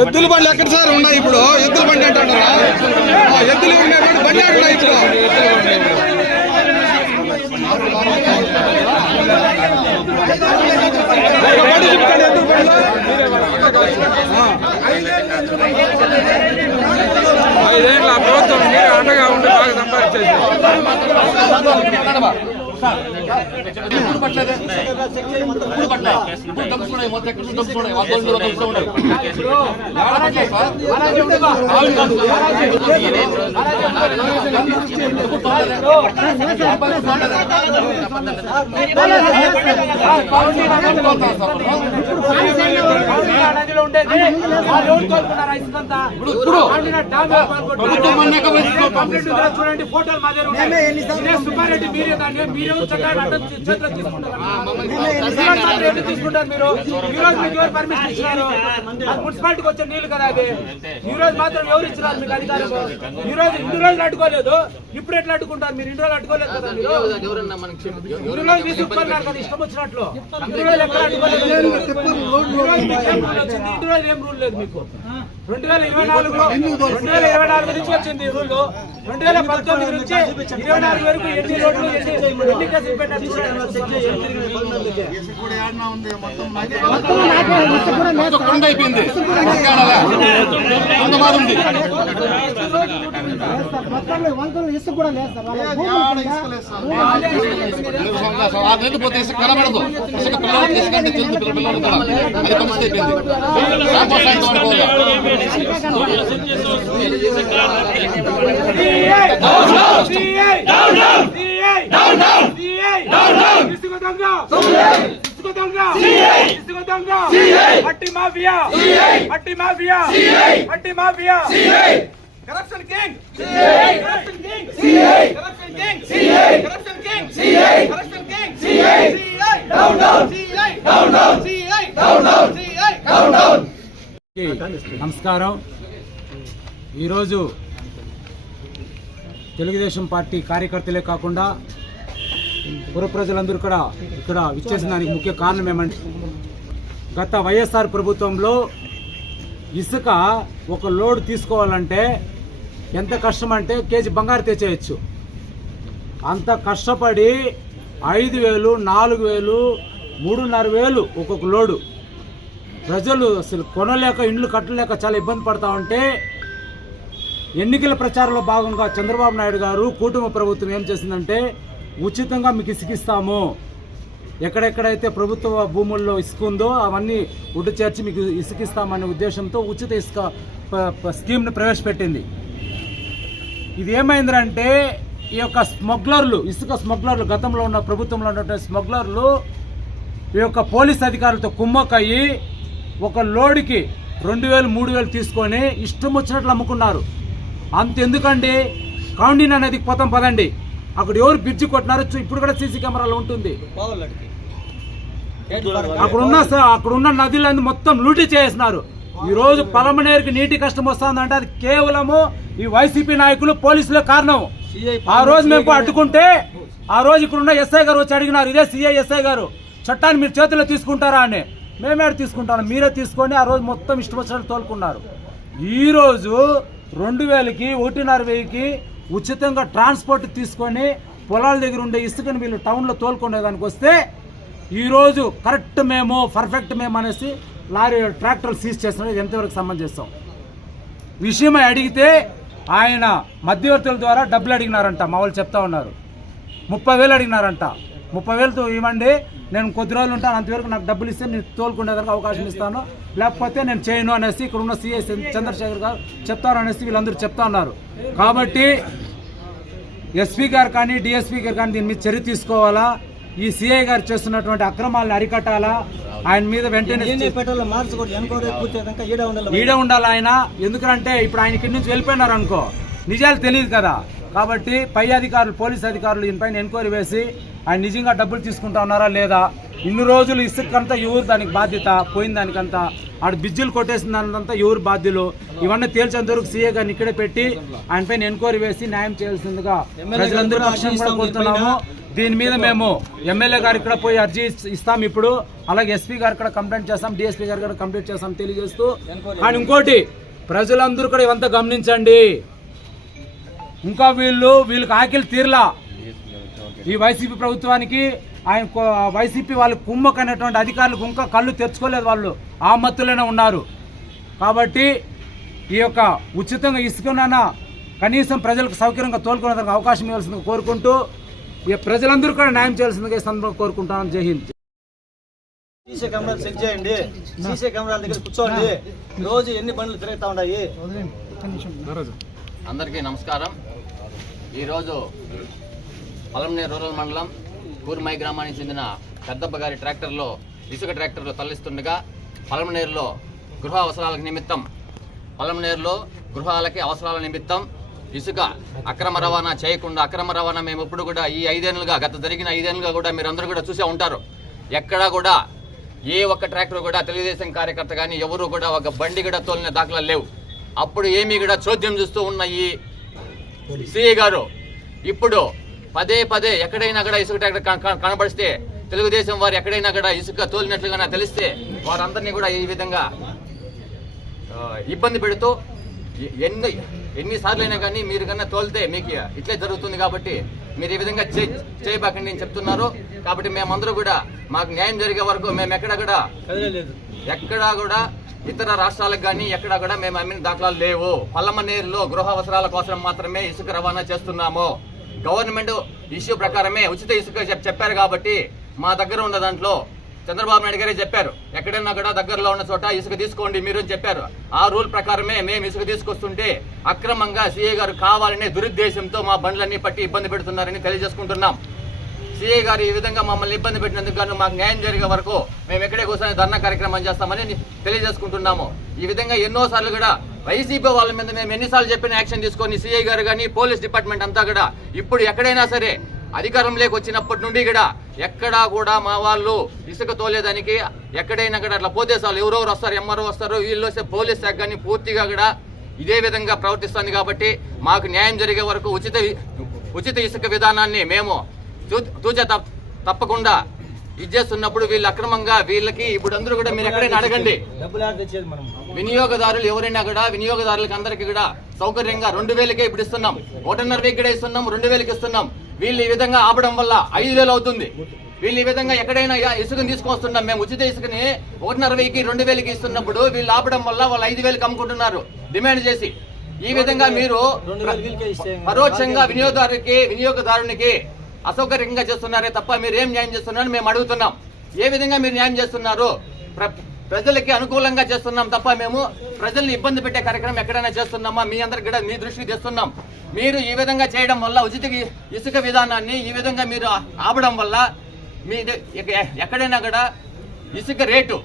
ఎద్దుల బండి ఎక్కడ సార్ ఉన్నాయి ఇప్పుడు? ఎద్దుల బండి అంటారా? ఎద్దులు ఉన్నాయి బండి అంటున్నా ఇప్పుడు ఒక బండి చెప్తాను ఎద్దుల ఐదేళ్ళ ప్రభుత్వం మీరు అండగా ఉండి బాగా సంపాదించేసి ఉండేది వాళ్ళు ఎవరు కోరుకున్నారు ఆ ఇసుకంతా? ఆడిన డ్యామ్ ఎవరు పాల్గొన్నారు? కంప్లైంట్ ఉందా? చూడండి ఫోటోలు మా దగ్గర ఉన్నాయి. సుబ్బారెడ్డి మీరే దాన్ని చట్టాన్ని అడ్డం చేతిలో తీసుకుంటారు మీరు. ఈ రోజు మీకు ఎవరు పర్మిషన్ ఇచ్చినారు? అది మున్సిపాలిటీకి వచ్చే నీళ్ళు కదా అవి. ఈ రోజు మాత్రం ఎవరు ఇచ్చినారు మీకు అధికారులు ఈ రోజు ఇన్ని రోజులు అడ్డుకోలేదు. ఇప్పుడు ఎట్లా అడ్డుకుంటారు మీరు? ఇన్ని రోజులు అడ్డుకోలేదు కదా మీరు? ఇన్ని రోజులు తీసుకున్నారు కదా ఇష్టం వచ్చినట్లు. ఇన్ని రోజులు ఎక్కడ అడ్డుకోలేదు? ఇన్ని రోజులు ఏం రూల్ లేదు మీకు? రెండు వేల ఇరవై నాలుగులో రెండు వేల ఇరవై నాలుగు నుంచి వచ్చింది ఈ రూల్ రెండు వేల పంతొమ్మిది నుంచి ఇరవై నాలుగు వరకు ఎన్ని రోడ్లు ఎన్ని ఎన్ని కేసులు పెట్టారు చూడండి. కొండ అయిపోయింది కొండ బాధ ఉంది మొత్తంలో వంకలు ఇసుక కూడా లేదు సార్. వాళ్ళ భూములు కింద ఆ నీళ్ళు పోతే ఇసుక కనబడదు ఇసుక పిల్లలు ఇసుక అంటే తెలుసు పిల్ల పిల్లలు కూడా అది పరిస్థితి అయిపోయింది సాంప్రదాయంతో అనుకోవాలి మట్టి మాఫియా! మట్టి మాఫియా! మట్టి mafia corruption king corruption king corruption king corruption king corruption king down down down down down down down నమస్కారం. ఈరోజు తెలుగుదేశం పార్టీ కార్యకర్తలే కాకుండా పుర ప్రజలందరూ కూడా ఇక్కడ విచ్చేసిన దానికి ముఖ్య కారణం ఏమంటే గత వైఎస్ఆర్ ప్రభుత్వంలో ఇసుక ఒక లోడ్ తీసుకోవాలంటే ఎంత కష్టం అంటే కేజీ బంగారు తెచ్చేయచ్చు. అంత కష్టపడి ఐదు వేలు నాలుగు వేలు మూడున్నర వేలు ఒక్కొక్క లోడు. ప్రజలు అసలు కొనలేక ఇండ్లు కట్టలేక చాలా ఇబ్బంది పడతా ఉంటే ఎన్నికల ప్రచారంలో భాగంగా చంద్రబాబు నాయుడు గారు కూటమి ప్రభుత్వం ఏం చేసిందంటే ఉచితంగా మీకు ఇసుకిస్తాము ఎక్కడెక్కడైతే ప్రభుత్వ భూముల్లో ఇసుక ఉందో అవన్నీ ఉడ్డు చేర్చి మీకు ఇసుకిస్తామనే ఉద్దేశంతో ఉచిత ఇసుక స్కీమ్ని ప్రవేశపెట్టింది. ఇది ఏమైందంటే ఈ యొక్క స్మగ్లర్లు ఇసుక స్మగ్లర్లు గతంలో ఉన్న ప్రభుత్వంలో ఉన్నటువంటి స్మగ్లర్లు ఈ యొక్క పోలీస్ అధికారులతో కుమ్మక్కయ్యి ఒక లోడుకి రెండు వేలు మూడు వేలు తీసుకొని ఇష్టం వచ్చినట్లు అమ్ముకున్నారు. అంతెందుకండి? కౌండిన్ అనేది పోతాం పదండి. అక్కడ ఎవరు బ్రిడ్జి కొట్టినారో ఇప్పుడు కూడా సీసీ కెమెరాలో ఉంటుంది. అక్కడ ఉన్న స- అక్కడ ఉన్న నదులన్నీ మొత్తం లూటీ చేసినారు ఈ రోజు పలమనేరుకి నీటి కష్టం వస్తుందంటే అది కేవలము ఈ వైసీపీ నాయకులు పోలీసులే కారణం. ఆ రోజు మేము అడ్డుకుంటే ఆ రోజు ఇక్కడ ఉన్న ఎస్ఐ గారు వచ్చి అడిగినారు ఇదే సిఐ ఎస్ఐ గారు చట్టాన్ని మీరు చేతిలో తీసుకుంటారా? అని. మేమే తీసుకుంటాను మీరే తీసుకొని ఆ రోజు మొత్తం ఇష్టం వచ్చినట్టు తోలుకున్నారు. ఈ రోజు రెండు వేలకి ఒకటిన్నర వెయ్యికి ఉచితంగా ట్రాన్స్పోర్ట్ తీసుకొని పొలాల దగ్గర ఉండే ఇసుకని వీళ్ళు టౌన్లో తోలుకునే దానికి వస్తే ఈరోజు కరెక్ట్ మేము పర్ఫెక్ట్ మేము అనేసి లారీ ట్రాక్టర్లు సీజ్ చేస్తున్నారు ఇది ఎంతవరకు సంబంధిస్తాం? విషయమై అడిగితే ఆయన మధ్యవర్తుల ద్వారా డబ్బులు అడిగినారంట మా వాళ్ళు చెప్తా ఉన్నారు. ముప్పై వేలు అడిగినారంట. ముప్పై వేలతో ఇవ్వండి నేను కొద్ది రోజులు ఉంటాను అంతవరకు నాకు డబ్బులు ఇస్తే నేను తోలుకునేదానికి అవకాశం ఇస్తాను. లేకపోతే నేను చేయను అనేసి ఇక్కడ ఉన్న సిఐ చంద్రశేఖర్ గారు చెప్తాను అనేసి వీళ్ళందరూ చెప్తా ఉన్నారు. కాబట్టి ఎస్పీ గారు కానీ డిఎస్పీ గారు కానీ దీని మీద చర్య తీసుకోవాలా? ఈ సిఐ గారు చేస్తున్నటువంటి అక్రమాలను అరికట్టాలా? ఆయన మీద వెంటనే ఉండాలి ఈడే ఉండాలి ఆయన. ఎందుకంటే ఇప్పుడు ఆయన ఇక్కడి నుంచి వెళ్ళిపోయినారు అనుకో. నిజాలు తెలియదు కదా. కాబట్టి పై అధికారులు పోలీస్ అధికారులు దీనిపైన ఎంక్వైరీ వేసి ఆయన నిజంగా డబ్బులు తీసుకుంటా ఉన్నారా లేదా? ఇన్ని రోజులు ఇసుకంతా ఎవరు దానికి బాధ్యత? పోయిన దానికంతా. ఆడ బిజ్జులు కొట్టేసిన దానికంతా ఎవరు బాధ్యులు? ఇవన్నీ తేల్చేంత వరకు సీఏ గారిని ఇక్కడే పెట్టి ఆయన పైన ఎంక్వైరీ వేసి న్యాయం చేయాల్సిందిగా ప్రజలందరూ పక్షం కూడా కోరుతున్నాము. దీని మీద మేము ఎమ్మెల్యే గారు ఇక్కడ పోయి అర్జీ ఇస్- ఇస్తాం ఇప్పుడు. అలాగే ఎస్పీ గారు కూడా కంప్లైంట్ చేస్తాం. డిఎస్పీ గారు కూడా కంప్లైంట్ చేస్తాం తెలియజేస్తూ. అండ్ ఇంకోటి ప్రజలందరూ కూడా ఇవంతా గమనించండి. ఇంకా వీళ్ళు వీళ్ళకి ఆకిలి తీరలా. ఈ వైసీపీ ప్రభుత్వానికి ఆయన వైసీపీ వాళ్ళు కుమ్మకనేటువంటి అధికారులకు ఇంకా కళ్ళు తెరుచుకోలేదు వాళ్ళు. ఆ మత్తులోనే ఉన్నారు. కాబట్టి ఈ యొక్క ఉచితంగా ఇసుకనైనా కనీసం ప్రజలకు సౌకర్యంగా తోలుకునేందుకు అవకాశం ఇవ్వాల్సిందిగా కోరుకుంటూ ఈ ప్రజలందరూ కూడా న్యాయం చేయాల్సిందిగా ఈ సందర్భంగా కోరుకుంటాను జై హింద్. సీసీ కెమెరాలు చెక్ చేయండి. సీసీ కెమెరాల దగ్గర కూర్చోండి. రోజు ఎన్ని బండ్లు తిరుగుతా ఉన్నాయి? అందరికీ నమస్కారం. ఈరోజు పలంనేరు రూరల్ మండలం కూర్మాయి గ్రామానికి చెందిన పెద్దప్ప గారి ట్రాక్టర్లో ఇసుక ట్రాక్టర్లో తరలిస్తుండగా పలమనేరులో గృహ అవసరాలకు నిమిత్తం పలమనేరులో గృహాలకి అవసరాల నిమిత్తం ఇసుక అక్రమ రవాణా చేయకుండా అక్రమ రవాణా మేము ఎప్పుడు కూడా ఈ ఐదేళ్ళుగా గత జరిగిన ఐదేళ్ళుగా కూడా మీరు అందరూ కూడా చూసే ఉంటారు. ఎక్కడా కూడా ఏ ఒక్క ట్రాక్టర్ కూడా తెలుగుదేశం కార్యకర్త కానీ ఎవరు కూడా ఒక బండి కూడా తోలిన దాఖలాలు లేవు. అప్పుడు ఏమీ కూడా చోద్యం చూస్తూ ఉన్న ఈ సిఐ గారు ఇప్పుడు పదే పదే ఎక్కడైనా కూడా ఇసుక కనబడిస్తే తెలుగుదేశం వారు ఎక్కడైనా కూడా ఇసుక తోలినట్లుగా తెలిస్తే వారందరినీ కూడా ఈ విధంగా ఇబ్బంది పెడుతూ ఎన్ని ఎన్నిసార్లు అయినా కానీ మీరు కన్నా తోలితే మీకు ఇట్లే జరుగుతుంది కాబట్టి మీరు ఈ విధంగా చేయబాకండి అని చెప్తున్నారు. కాబట్టి మేమందరూ కూడా మాకు న్యాయం జరిగే వరకు మేము ఎక్కడ కూడా ఎక్కడా కూడా ఇతర రాష్ట్రాలకు కానీ ఎక్కడ కూడా మేము అమ్మిన దాఖలాలు లేవు. పల్లమనేరులో గృహ అవసరాల కోసం మాత్రమే ఇసుక రవాణా చేస్తున్నాము. గవర్నమెంట్ ఇష్యూ ప్రకారమే ఉచిత ఇసుక చెప్పారు కాబట్టి మా దగ్గర ఉన్న దాంట్లో చంద్రబాబు నాయుడు గారే చెప్పారు. ఎక్కడైనా కూడా దగ్గరలో ఉన్న చోట ఇసుక తీసుకోండి మీరు అని చెప్పారు. ఆ రూల్ ప్రకారమే మేము ఇసుక తీసుకొస్తుంటే అక్రమంగా సీఏ గారు కావాలనే దురుద్దేశంతో మా బండ్లన్నీ పట్టి ఇబ్బంది పెడుతున్నారని తెలియజేసుకుంటున్నాం. సిఐ గారు ఈ విధంగా మమ్మల్ని ఇబ్బంది పెట్టినందుకు గాను మాకు న్యాయం జరిగే వరకు మేము ఎక్కడే కూర్చొని ధర్నా కార్యక్రమం చేస్తామని తెలియజేసుకుంటున్నాము. ఈ విధంగా ఎన్నోసార్లు కూడా వైసీపీ వాళ్ళ మీద మేము ఎన్నిసార్లు చెప్పిన యాక్షన్ తీసుకొని సిఐ గారు కానీ పోలీస్ డిపార్ట్మెంట్ అంతా కూడా ఇప్పుడు ఎక్కడైనా సరే అధికారంలోకి వచ్చినప్పటి నుండి కూడా ఎక్కడా కూడా మా వాళ్ళు ఇసుక తోలేదానికి ఎక్కడైనా కూడా అట్లా పోతేసాలు ఎవరెవరు వస్తారు ఎంఆర్ఓ వస్తారు వీళ్ళు వస్తే పోలీస్ శాఖ కానీ పూర్తిగా కూడా ఇదే విధంగా ప్రవర్తిస్తుంది కాబట్టి మాకు న్యాయం జరిగే వరకు ఉచిత ఉచిత ఇసుక విధానాన్ని మేము తూచ తప్- తప్పకుండా. ఇచ్చేస్తున్నప్పుడు వీళ్ళు అక్రమంగా వీళ్ళకి ఇప్పుడు అందరూ కూడా మీరు ఎక్కడైనా అడగండి. వినియోగదారులు ఎవరైనా కూడా వినియోగదారులకు అందరికీ కూడా సౌకర్యంగా రెండు వేలకే ఇప్పుడు ఇస్తున్నాం. ఒకటిన్నర వెయ్యి కూడా ఇస్తున్నాం రెండు వేలకి ఇస్తున్నాం. వీళ్ళు ఈ విధంగా ఆపడం వల్ల ఐదు వేలు అవుతుంది. వీళ్ళు ఈ విధంగా ఎక్కడైనా ఇసుకని తీసుకొస్తున్నాం. మేము ఉచిత ఇసుకని ఒకటిన్నర వెయ్యికి రెండు వేలకి ఇస్తున్నప్పుడు వీళ్ళు ఆపడం వల్ల వాళ్ళు ఐదు వేలకు అమ్ముకుంటున్నారు. డిమాండ్ చేసి. ఈ విధంగా మీరు పరోక్షంగా వినియోగదారునికి వినియోగదారునికి అసౌకర్యంగా చేస్తున్నారే తప్ప మీరు ఏం న్యాయం చేస్తున్నారని మేము అడుగుతున్నాం. ఏ విధంగా మీరు న్యాయం చేస్తున్నారు ప్ర- ప్రజలకి అనుకూలంగా చేస్తున్నాం తప్ప మేము ప్రజల్ని ఇబ్బంది పెట్టే కార్యక్రమం ఎక్కడైనా చేస్తున్నామా? మీ అందరికి కూడా మీ దృష్టికి తెస్తున్నాం. మీరు ఈ విధంగా చేయడం వల్ల ఉచిత ఇసుక విధానాన్ని ఈ విధంగా మీరు ఆపడం వల్ల మీ ఎక్కడైనా కూడా ఇసుక రేటు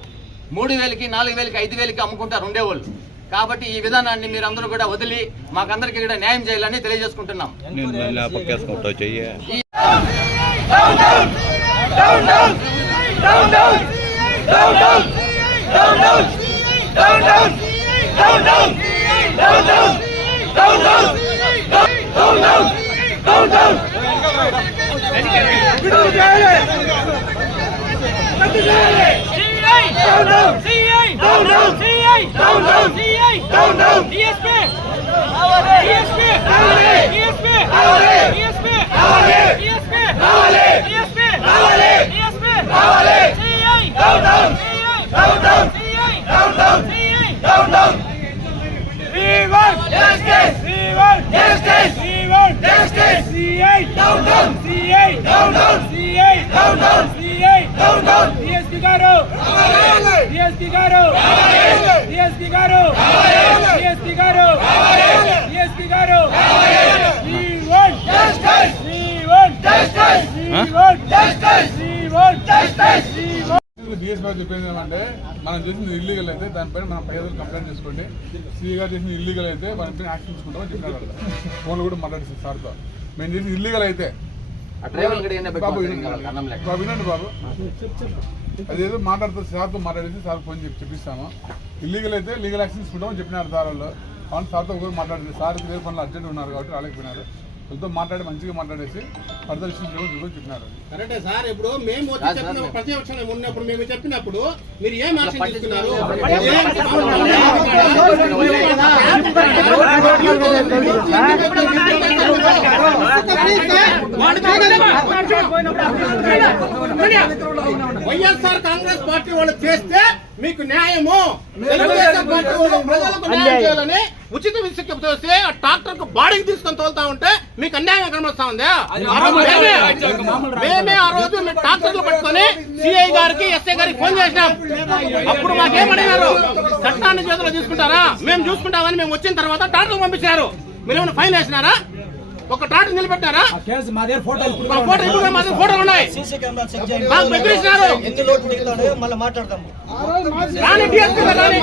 మూడు వేలకి నాలుగు వేలకి ఐదు వేలకి అమ్ముకుంటారు ఉండేవాళ్ళు. కాబట్టి ఈ విధానాన్ని మీరు అందరూ కూడా వదిలి మాకందరికీ కూడా న్యాయం చేయాలని తెలియజేసుకుంటున్నాం. నేను పక్కేసుకుంటావు చెయ్యి డిఎస్పీ డిఎస్పీ గారు! డిఎస్పీ గారు! డిఎస్పీ గారు! డిఎస్పీ గారు! We want justice. We want justice. We want justice. We want justice. We want DS గారు చెప్పేది ఏమంటే మనం చేసింది ఇల్లీగల్ అయితే దానిపైన మనం పై కంప్లైంట్ చేసుకోండి. సిఈ గారు చేసింది ఇల్లీగల్ అయితే మన పైన యాక్షన్ తీసుకుంటామని చెప్పినారు ఫోన్లో కూడా మాట్లాడేసి సార్తో. మేము చేసింది ఇల్లీగల్ అయితే. బాబు వినండి బాబు. అదేదో మాట్లాడుతూ సార్తో మాట్లాడేసి సార్ ఫోన్ చెప్పి చెప్పిస్తాము ఇల్లీగల్ అయితే లీగల్ యాక్షన్ తీసుకుంటామని చెప్పినారు సార్ వాళ్ళు అవును సార్తో ఒకరు మాట్లాడింది సార్ వేరే పనులు అర్జెంట్ ఉన్నారు కాబట్టి రాలేకపోయినారు. వాళ్ళతో మాట్లాడి మంచిగా మాట్లాడేసి ఇష్యూస్ చూసుకొని చెప్పినారు కరెక్టే సార్ ఇప్పుడు మేము వచ్చి కాదు చెప్పిన సార్. ప్రతిపక్షంలో ఉన్నప్పుడు మేము చెప్పినప్పుడు మీరు ఏం యాక్షన్. తీసుకున్నారు? వైఎస్ఆర్ కాంగ్రెస్ పార్టీ వాళ్ళు చేస్తే మీకు న్యాయము తెలుగుదేశం పార్టీ వాళ్ళు ప్రజలకు న్యాయం చేయాలని ఉచిత ఇసుక తోస్తే ఆ ట్రాక్టర్కు బాడీకి తీసుకొని తోలుతా ఉంటే మీకు అన్యాయంగా కనబడతా ఉంది. ఆ రోజు మేమే మేమే ఆ రోజు మేము ట్రాక్టర్లు పట్టుకొని సిఐ గారికి ఎస్ఐ గారికి ఫోన్ చేసినాం. అప్పుడు మాకేమడిగారు చట్టాన్ని చేతిలో తీసుకుంటారా? మేము చూసుకుంటామని మేము వచ్చిన తర్వాత ట్రాక్టర్ పంపించారు మీరేమైనా ఫైన్ వేసినారా? ఒక ట్రాక్టర్ నిలబెట్టారా ఆ కేసు మా దగ్గర ఫోటోలు మా దగ్గర ఫోటోలు ఉన్నాయి సీసీ కెమెరా చెక్ చేయండి మాకు బెదిరిస్తున్నారు రాని DSP గారు రాని.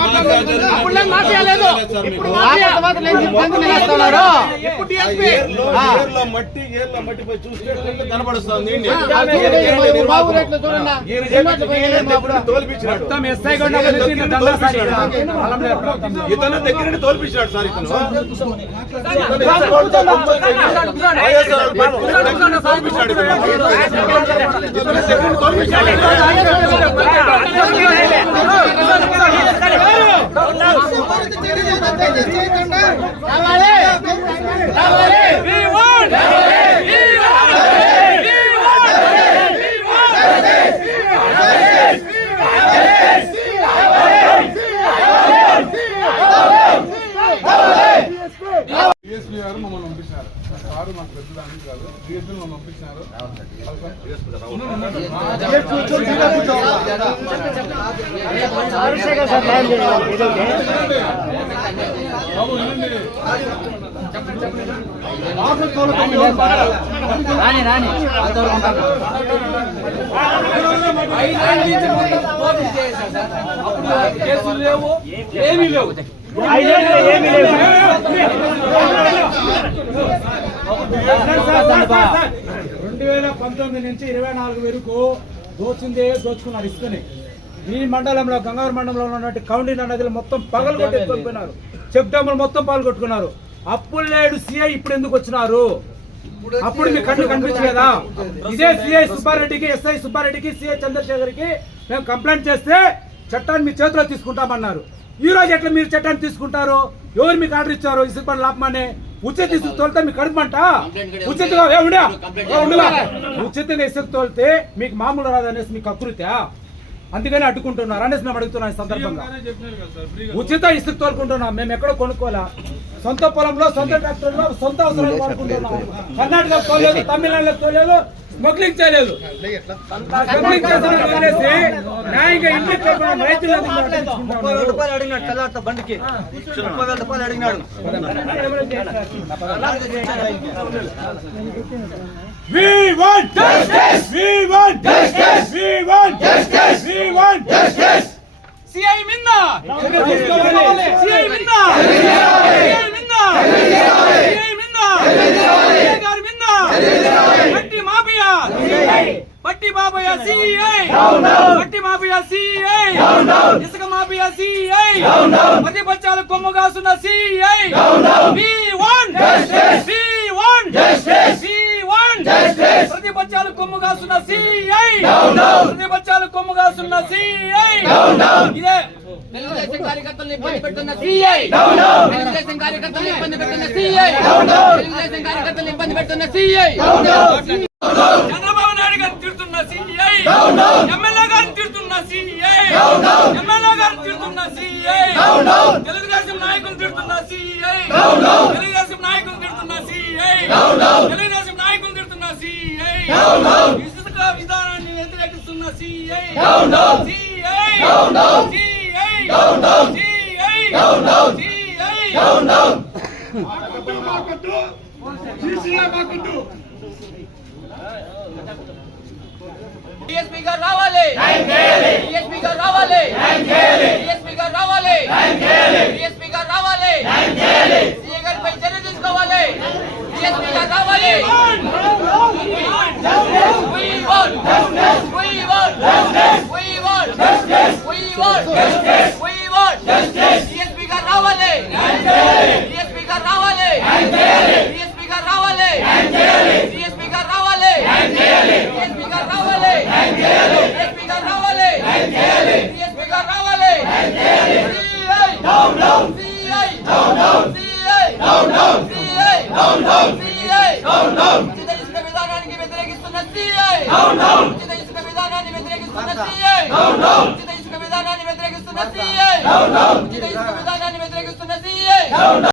అప్పుడు లేదు మాఫియా లేదు ఇప్పుడు మాఫియా ఇప్పుడు DSP. మట్టి మట్టి కనబడుస్తుంది దందా సార్. ఇతను దగ్గర ఇతను రావాలి ఇతను దగ్గర తోల్పించాడు డిఎస్పీ గారు మమ్మల్ని పంపించినారు సారు మాకు పెద్ద దానికి కాదు డిఎస్పీ మమ్మల్ని పంపించినారు రాని రాని. రెండు వేల పంతొమ్మిది నుంచి ఇరవై నాలుగు వరకు దోచిందే దోచుకున్నారు ఇస్తూనే. ఈ మండలంలో గంగావరం మండలంలో ఉన్నటువంటి కౌండిన నదిలో మొత్తం పగలు కొట్టుకున్నారు చెక్ డ్యాములు మొత్తం పాల్గొట్టుకున్నారు అప్పుడు లేడు సిఐ ఇప్పుడు ఎందుకు వచ్చినారు? అప్పుడు మీ కళ్ళు కనిపించలేదా? ఇదే సిఐ సుబ్బారెడ్డికి ఎస్ఐ సుబ్బారెడ్డికి సిఐ చంద్రశేఖర్కి మేము కంప్లైంట్ చేస్తే చట్టాన్ని మీ చేతిలో తీసుకుంటామన్నారు. ఈ రోజు ఎట్లా మీరు చట్టాన్ని తీసుకుంటారు? ఎవరు మీకు ఆర్డర్ ఇచ్చారు? ఇసుక పని లాపమని ఉచిత ఇసుక తోలితే మీకు కడుపుమంట ఉచితంగా? ఉచితంగా ఇసుక తోలితే మీకు మామూలు రాదనేసి మీకు అకృత్యా? అందుకని అడ్డుకుంటున్నారు అనేసి మేము అడుగుతున్నాం ఈ సందర్భంగా. ఉచిత ఇసుక తోలుకుంటున్నాం మేము ఎక్కడో కొనుక్కోవాలా? సొంత పొలంలో సొంత ట్రాక్టర్లో సొంత అవసరాలు వాడుకుంటున్నాం. కర్ణాటక తోలేదు తమిళనాడులో తోలేదు స్మగ్లింగ్ చేయలేదు. స్మగ్లింగ్ చేసిన వదిలేసి న్యాయంగా చేయకుండా రైతుల ముప్పై వేల. రూపాయలు అడిగినాడు తెల్లారితో బండికి. ముప్పై వేల రూపాయలు అడిగినాడు. We want justice! We want justice! We want justice! We want justice! CI మింద సిఐ మింద సిఐ మింద సిఐ సిఐ గారి మింద పట్టి మాఫియా పట్టి మాఫియా సిఐ పట్టి మాఫియా సిఐ ఇసుక మాఫియా సిఐ ప్రతిపక్షాలు కొమ్ము కాస్తున్న CI we want we want we want ప్రతిపక్షాలు కొమ్ము కాస్తున్న సిఐ ప్రతిపక్షాలు కొమ్ము కాస్తున్న సిఐ ఇదే తెలుగుదేశం కార్యకర్తలను ఇబ్బంది పెడుతున్న సిఐ తెలుగుదేశం కార్యకర్తలను ఇబ్బంది పెడుతున్న సిఐ తెలుగుదేశం కార్యకర్తలను ఇబ్బంది పెడుతున్న సిఐ చంద్రబాబు నాయుడు గారు తిడుతున్న సిఐ ఎమ్మెల్యే గారు తిడుతున్న సిఐ ఎమ్మెల్యే గారు తిడుతున్న సిఐ తెలుగుదేశం నాయకులు తిడుతున్న సిఐ తెలుగుదేశం నాయకులు తిడుతున్న సిఐ తెలుగుదేశం నాయకులు తిడుతున్న సిఐ ఇసుక విధానాన్ని వ్యతిరేకిస్తున్న CI CI CI CI DSP గారు రావాలి డిఎస్పీ గారు రావాలి డిఎస్పీ గారు రావాలి డిఎస్పీ గారు రావాలి సీఏ గారిపై చర్య తీసుకోవాలి డిఎస్పీ గారు రావాలి want justice. We want justice. We want justice. We want justice. We want justice. DSP గారు రావాలి. DSP గారు రావాలి. DSP గారు రావాలి. DSP గారు రావాలి. DSP గారు రావాలి. DSP గారు రావాలి. DSP గారు రావాలి. CI down down. CI down down. CI down down. CI down down. CI down down. ఉచిత ఇసుక విధానానికి వ్యతిరేకిస్తున్న CI down down. ఉచిత ఇసుక విధానాన్ని వ్యతిరేకిస్తున్న CI down down. ఉచిత ఇసుక విధానాన్ని వ్యతిరేకిస్తున్న CI down down. ఉచిత ఇసుక విధానాన్ని వ్యతిరేకిస్తున్న CI down down.